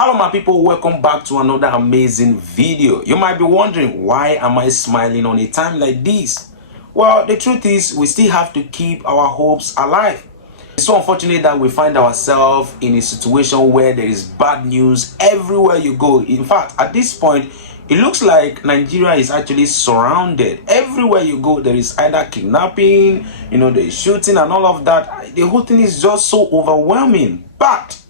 Hello my people, welcome back to another amazing video. You might be wondering, why am I smiling on a time like this? Well, the truth is we still have to keep our hopes alive. It's so unfortunate that we find ourselves in a situation where there is bad news everywhere you go. In fact, at this point, it looks like Nigeria is actually surrounded. Everywhere you go, there is either kidnapping, there is shooting and all of that. The whole thing is just so overwhelming. But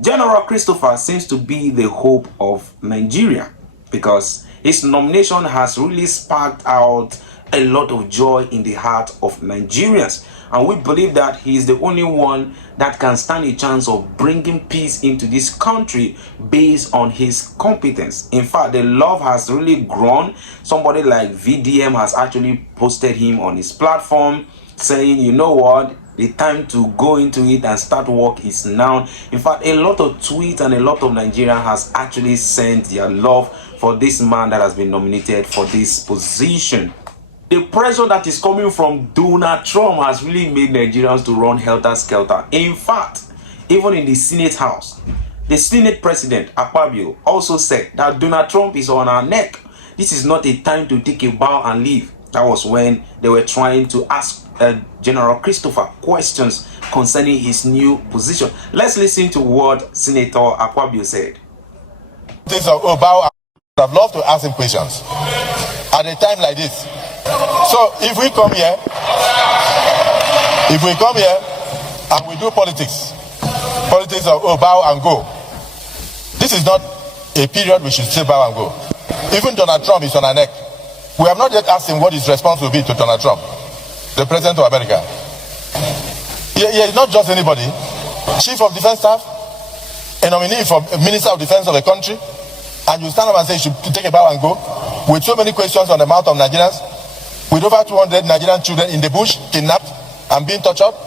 General Christopher seems to be the hope of Nigeria because his nomination has really sparked out a lot of joy in the heart of Nigerians, and we believe that he is the only one that can stand a chance of bringing peace into this country based on his competence. In fact, the love has really grown. Somebody like VDM has actually posted him on his platform saying, you know what, the time to go into it and start work is now. In fact, a lot of tweets and a lot of Nigerians has actually sent their love for this man that has been nominated for this position. The pressure that is coming from Donald Trump has really made Nigerians to run helter-skelter. In fact, even in the Senate House, the Senate President Akpabio also said that Donald Trump is on our neck. This is not a time to take a bow and leave. That was when they were trying to ask General Christopher questions concerning his new position. Let's listen to what Senator Akpabio said. I'd love to ask him questions at a time like this. So if we come here and we do politics of bow and go, this is not a period we should say bow and go. Even Donald Trump is on our neck. We have not yet asked him what his response will be to Donald Trump, the President of America. He is not just anybody. Chief of Defense Staff, a nominee for Minister of Defense of a country, and you stand up and say you should take a bow and go, with so many questions on the mouth of Nigerians, with over 200 Nigerian children in the bush, kidnapped and being tortured.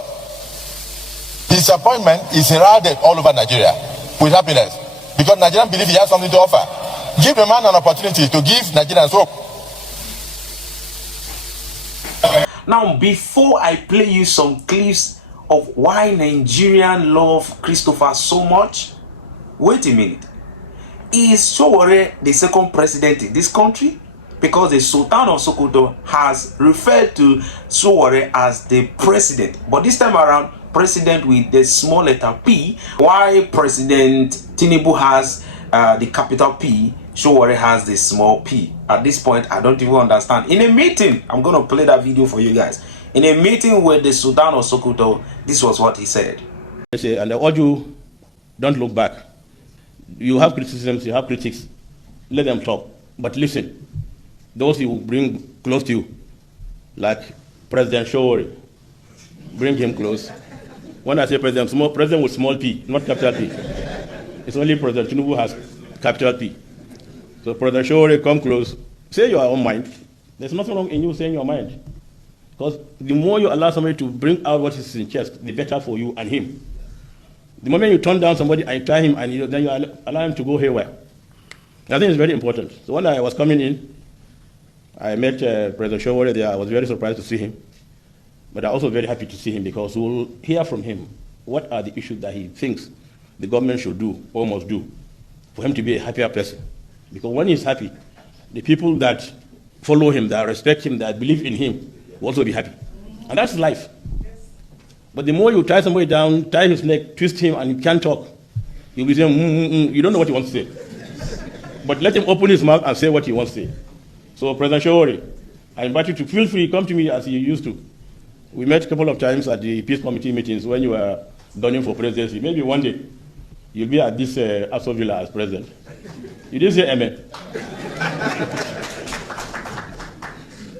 His appointment is heralded all over Nigeria with happiness, because Nigerians believe he has something to offer. Give the man an opportunity to give Nigerians hope. Now, before I play you some clips of why Nigerians love Christopher so much, wait a minute. Is Sowore the second president in this country? Because the Sultan of Sokoto has referred to Sowore as the president. But this time around, president with the small letter P, while President Tinubu has the capital P, Sowore has the small p. At this point, I don't even understand. In a meeting, I'm going to play that video for you guys. In a meeting with the Sultan of Sokoto, this was what he said. And I urge you, don't look back. You have criticisms, you have critics. Let them talk. But listen, those you bring close to you, like President Sowore, bring him close. When I say president, president with small p, not capital P. It's only President Tinubu has capital P. So President Sowore, come close, say your own mind. There's nothing wrong in you saying your mind. Because the more you allow somebody to bring out what is in chest, the better for you and him. The moment you turn down somebody and try him, and then you allow him to go haywire. I think it's very important. So when I was coming in, I met President Sowore there. I was very surprised to see him. But I'm also very happy to see him, because we'll hear from him what are the issues that he thinks the government should do or must do for him to be a happier person. Because when he's happy, the people that follow him, that respect him, that believe in him, will also be happy. And that's life. But the more you tie somebody down, tie his neck, twist him, and he can't talk, you'll be saying, you don't know what he wants to say. But let him open his mouth and say what he wants to say. So President Sowore, I invite you to feel free, come to me as you used to. We met a couple of times at the Peace Committee meetings when you were gunning for presidency. Maybe one day, you'll be at this Aso Villa as president. You didn't say amen.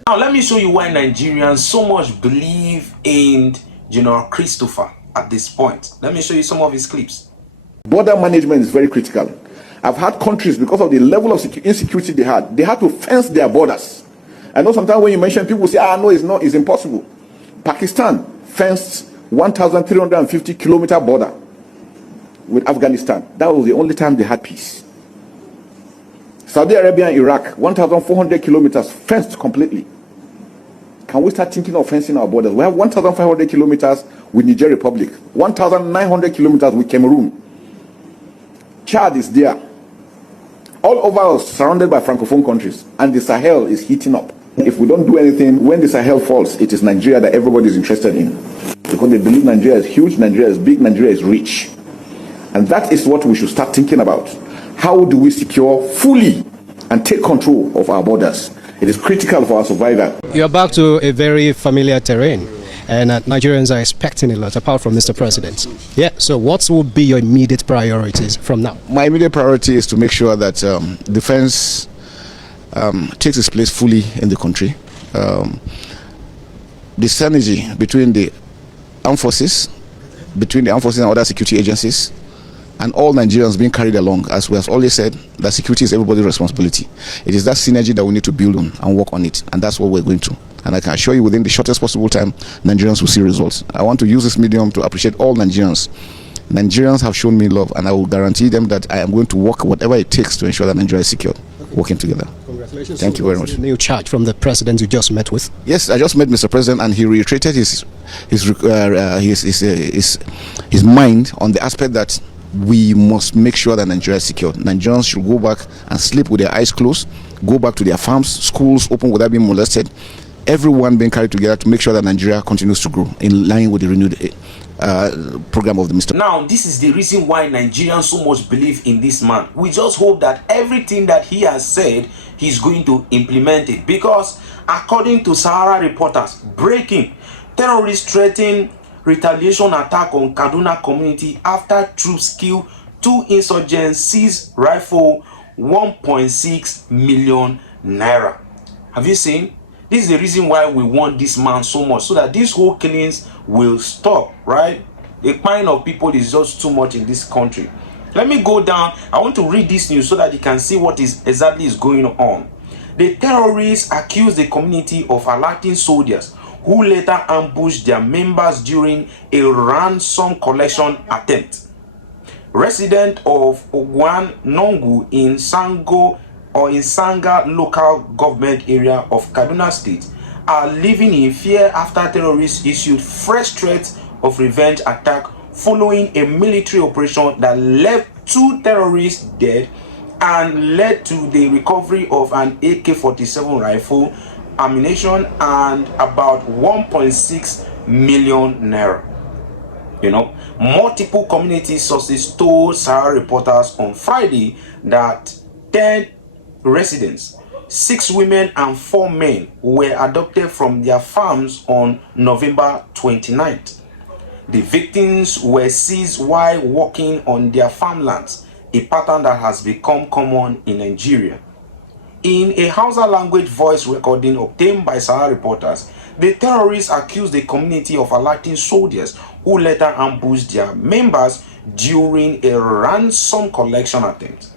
Now, let me show you why Nigerians so much believe in General Christopher at this point. Let me show you some of his clips. Border management is very critical. I've had countries, because of the level of insecurity they had to fence their borders. I know sometimes when you mention, people say, no, it's impossible. Pakistan fenced 1,350 kilometer border with Afghanistan. That was the only time they had peace. Saudi Arabia and Iraq, 1,400 kilometers fenced completely. Can we start thinking of fencing our borders? We have 1,500 kilometers with Niger Republic, 1,900 kilometers with Cameroon. Chad is there. All over us, surrounded by francophone countries, and the Sahel is heating up. If we don't do anything, when the Sahel falls, it is Nigeria that everybody is interested in. Because they believe Nigeria is huge, Nigeria is big, Nigeria is rich. And that is what we should start thinking about. How do we secure fully and take control of our borders? It is critical for our survival. You're back to a very familiar terrain, and Nigerians are expecting a lot, apart from Mr. President. Yeah, so what will be your immediate priorities from now? My immediate priority is to make sure that defense takes its place fully in the country. The synergy between the armed forces, and other security agencies, and all Nigerians being carried along, as we have always said, that security is everybody's responsibility. It is that synergy that we need to build on and work on it, and that's what we're going to. And I can assure you, within the shortest possible time, Nigerians will see results. I want to use this medium to appreciate all Nigerians. Nigerians have shown me love, and I will guarantee them that I am going to work whatever it takes to ensure that Nigeria is secured. Working together. Congratulations. Thank you very much. New charge from the president you just met with? Yes, I just met Mr. President, and he reiterated his mind on the aspect that we must make sure that Nigeria is secured. Nigerians should go back and sleep with their eyes closed, go back to their farms, schools open without being molested, everyone being carried together to make sure that Nigeria continues to grow in line with the renewed program of the Mr. Now, this is the reason why Nigerians so much believe in this man. We just hope that everything that he has said, he's going to implement it. Because according to Sahara reporters, breaking, terrorists threaten retaliation attack on Kaduna community after troops kill 2 insurgents, seize rifle, 1.6 million naira. Have you seen? This is the reason why we want this man so much, so that these whole killings will stop, right? The kind of people is just too much in this country. Let me go down. I want to read this news so that you can see what is exactly going on. The terrorists accuse the community of alerting soldiers who later ambushed their members during a ransom collection attempt. Resident of Ogwan Nongu in Sanga local government area of Kaduna State are living in fear after terrorists issued fresh threats of revenge attack following a military operation that left 2 terrorists dead and led to the recovery of an AK-47 rifle, ammunition, and about 1.6 million naira. You know, multiple community sources told Sahara reporters on Friday that 10 residents, 6 women and 4 men were abducted from their farms on November 29th. The victims were seized while walking on their farmlands, a pattern that has become common in Nigeria. In a Hausa language voice recording obtained by Sahara reporters, the terrorists accused the community of alerting soldiers who later ambushed their members during a ransom collection attempt.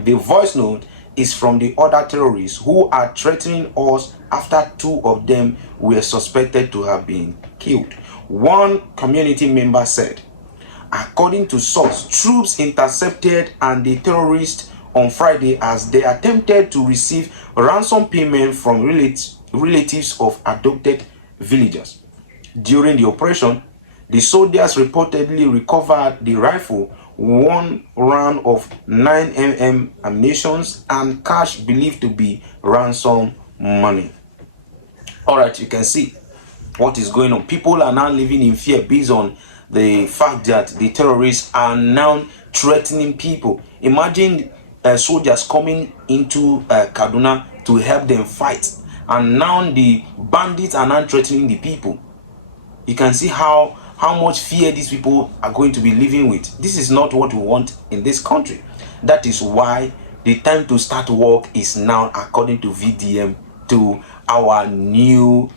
The voice note is from the other terrorists who are threatening us after 2 of them were suspected to have been killed. One community member said, according to source, troops intercepted and the terrorists on Friday as they attempted to receive ransom payment from relatives of abducted villagers. During the operation, the soldiers reportedly recovered the rifle, 1 round of 9mm ammunition, and cash believed to be ransom money. Alright, you can see what is going on. People are now living in fear based on the fact that the terrorists are now threatening people. Imagine soldiers coming into Kaduna to help them fight, and now the bandits are now threatening the people. You can see how much fear these people are going to be living with. This is not what we want in this country. That is why the time to start work is now, according to VDM, to our new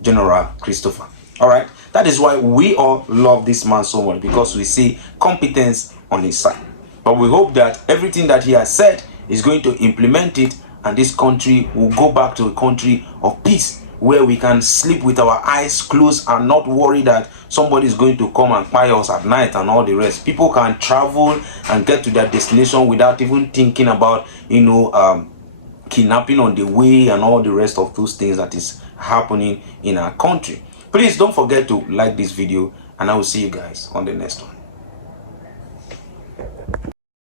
General Christopher. All right, that is why we all love this man so much, because we see competence on his side. But we hope that everything that he has said is going to implement it, and this country will go back to a country of peace, where we can sleep with our eyes closed and not worry that somebody is going to come and spy us at night and all the rest. People can travel and get to their destination without even thinking about, kidnapping on the way and all the rest of those things that is happening in our country. Please don't forget to like this video, and I will see you guys on the next one.